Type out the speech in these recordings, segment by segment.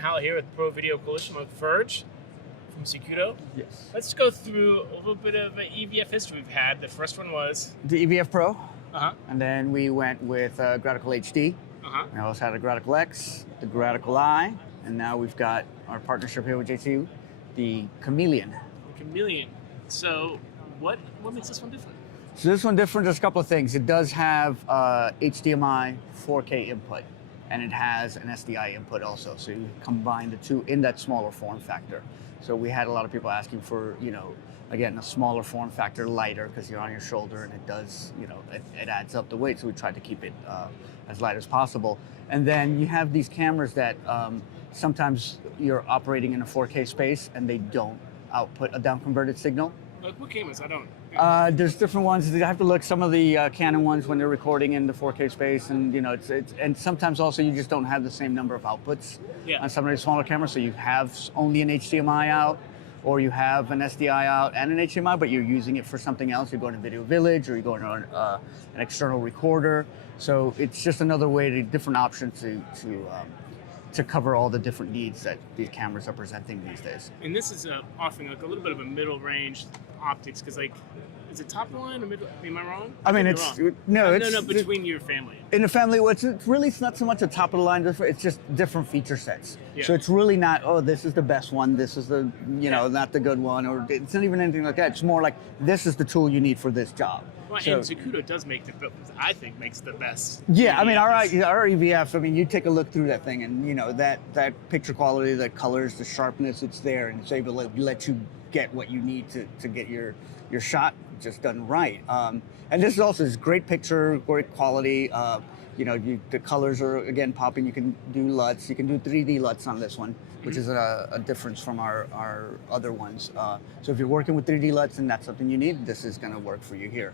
Hal here with Pro Video Coalition with Verge from Zacuto. Yes. Let's go through a little bit of EVF history we've had. The first one was? The EVF Pro. Uh-huh. And then we went with Gradical HD. Uh-huh. We also had a Gradical X, the Gradical I, and now we've got our partnership here with JCU, the Kameleon. The Kameleon. So what makes this one different? So this one different, there's a couple of things. It does have HDMI 4K input, and it has an SDI input also. So you combine the two in that smaller form factor. So we had a lot of people asking for, again, a smaller form factor, lighter, because you're on your shoulder and it does, it adds up the weight. So we tried to keep it as light as possible. And then you have these cameras that sometimes you're operating in a 4K space and they don't output a down-converted signal. Like what cameras? I don't. There's different ones. You have to look. Some of the Canon ones when they're recording in the 4K space, and and sometimes also you just don't have the same number of outputs on some of the smaller cameras. So you have only an HDMI out, or you have an SDI out and an HDMI, but you're using it for something else. You're going to Video Village, or you're going on an external recorder. So it's just another way, different option to cover all the different needs that these cameras are presenting these days. And this is offering like a little bit of a middle range optics, because like, is it top line or middle? Am I wrong? I mean, no, between your family. In the family, it's really not so much a top of the line. It's just different feature sets. Yeah. So it's really not, oh, this is the best one. This is the, not the good one, or it's not even anything like that. It's more like, this is the tool you need for this job. Well, so, and Zacuto does I think makes the best. Yeah, I mean, our EVF, I mean, you take a look through that thing and, that picture quality, the colors, the sharpness, it's there, and it's able to let you get what you need to get your shot just done right. And this is also this great picture, great quality. The colors are, again, popping. You can do LUTs. You can do 3D LUTs on this one, which is a difference from our other ones. So if you're working with 3D LUTs and that's something you need, this is going to work for you here.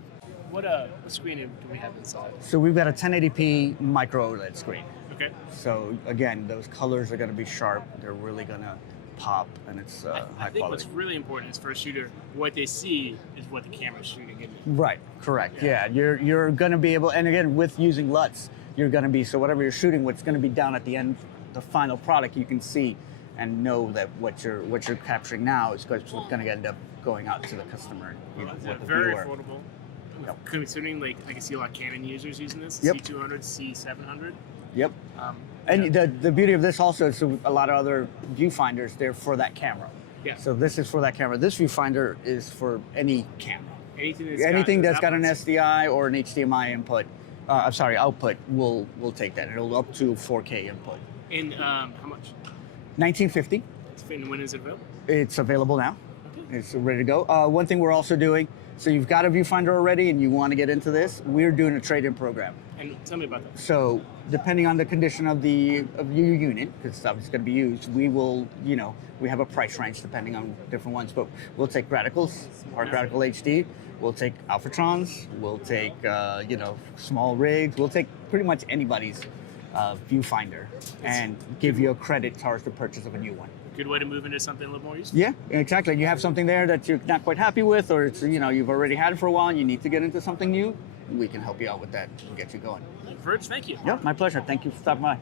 What screen do we have inside? So we've got a 1080p micro OLED screen. Okay. So again, those colors are going to be sharp. They're really going to pop, and it's high quality. I think what's really important is for a shooter, what they see is what the camera's shooting. Right, correct. Yeah, you're going to be able, and again, with using LUTs, you're going to be, so whatever you're shooting, what's going to be down at the end, the final product, you can see and know that what you're capturing now is what's going to end up going out to the customer. It's very affordable. Yep. Considering, like, I can see a lot of Canon users using this, yep. C200, C700. Yep. And the beauty of this also is a lot of other viewfinders, they're for that camera. Yeah. So this is for that camera. This viewfinder is for any camera. Anything that's got an SDI or an HDMI input, output, will take that. It'll up to 4K input. And how much? $19.50. And when is it available? It's available now. Okay. It's ready to go. One thing we're also doing, so you've got a viewfinder already and you want to get into this, we're doing a trade-in program. And tell me about that. So depending on the condition of your unit, because it's obviously going to be used, we will, we have a price range depending on different ones, but we'll take Radicals, our Gradical HD, we'll take Alphatrons, we'll take, small rigs, we'll take pretty much anybody's viewfinder and give you a credit towards the purchase of a new one. Good way to move into something a little more useful. Yeah, exactly. You have something there that you're not quite happy with, or it's, you've already had it for a while and you need to get into something new, we can help you out with that and get you going. Verge, thank you. Yep, my pleasure. Thank you for stopping by.